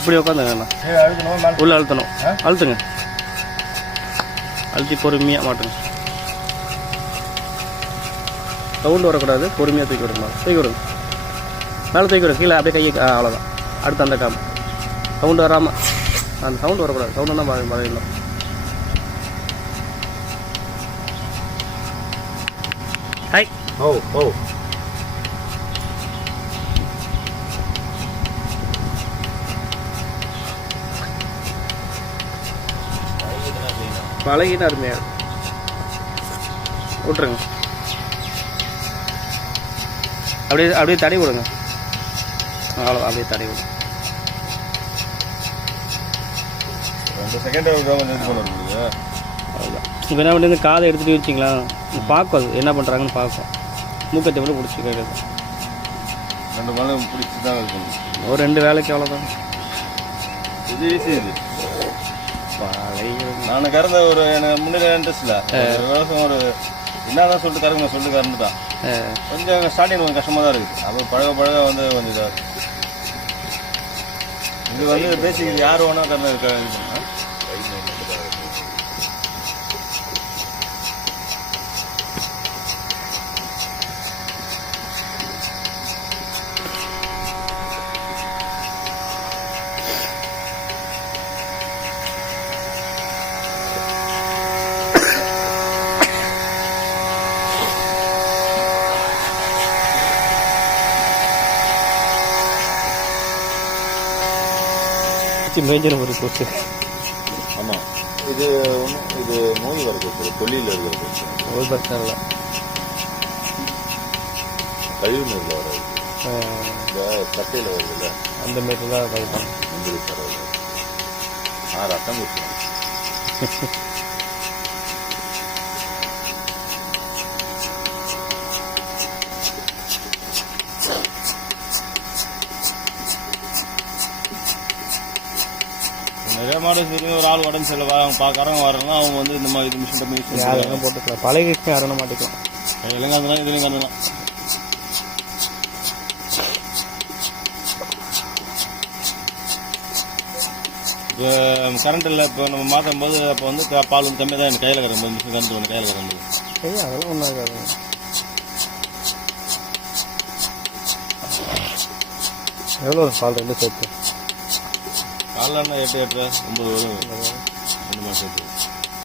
இப்படி உட்காந்துங்கண்ணா, உள்ளே அழுத்தணும், அழுத்துங்க, அழுத்தி பொறுமையாக மாட்டுங்க. சவுண்டு வரக்கூடாது, பொறுமையாக தூக்கி விடுங்க, தூக்கி விடுங்க, மேலே தூக்கி விடுங்க, கீழே அப்படியே கையை அவ்வளோதான். அடுத்து அந்த காம் சவுண்டு வராமல், அந்த சவுண்டு வரக்கூடாது, சவுண்டு தான் பழகிடணும். ஹாய், ஓ ஓ பழகினா அருமையாக விட்ருங்க. அப்படியே அப்படியே தடை விடுங்க, அவ்வளோ அப்படியே தடை விடுங்க. 2 செகண்ட் அவ்வளோதான். இப்போ என்ன பண்ணுறது, காதை எடுத்துகிட்டு வச்சிங்களா, பார்க்கும், அது என்ன பண்ணுறாங்கன்னு பார்க்கும். மூக்கத்தை மட்டும் பிடிச்சி கேட்குது. 2 வேலை பிடிச்சி தான் இருக்கணும். ஒரு 2 வேலைக்கு அவ்வளோதான். இது ஈஸி. இது நான் கறந்த ஒரு எனக்கு முன்னாடி இன்ட்ரெஸ்ட் இல்லை, விவசாயம் ஒரு என்னதான் சொல்லிட்டு கறந்து தான் கொஞ்சம் ஸ்டார்டிங் கொஞ்சம் கஷ்டமாக தான் இருக்குது. அப்போ பழக பழக வந்து கொஞ்சம் இதாக இருக்குது. இது வந்து பேசிக் இது யார் வேணா கறந்து இருக்குன்னா மேஞ்சர் ஒரு கொசு. ஆமாம், இது ஒன்றும் இது நோய் வருது, கொல்லியில் இருக்கிறது ஒரு பிரச்சனை இல்லை. கழிவு நீரில் வராது, இந்த சட்டையில் வருதுல்ல அந்த மாரி தான் வைப்பாங்க. உங்களுக்கு வராது. ரத்தம் குடிச்சோம். நிறைய மாடு சரி, ஒரு ஆள் உடம்பு சரியில்லை பார்க்குறவங்க வரணும்னா அவங்க வந்து இந்த மாதிரி இது மிஷின் யாரும் போட்டுக்கலாம், பழகிட்டு யாரும் மாட்டிக்கலாம். இதுலையும் கந்தலாம், இதுலையும் கந்தலாம். இப்போ கரண்ட் இல்லை, இப்போ நம்ம மாற்றும் போது அப்போ வந்து பால் வந்து கம்மியாக தான் எனக்கு கையில் கறந்து மிஷின் கரண்ட் ஒன்று கையில் கறந்து. சரி, அதெல்லாம் ஒன்றும் ஆகாது. எவ்வளோ பால் 2 சேர்த்து? காலைல 8 8 9 வரும் 2 மாதம் சேர்த்து.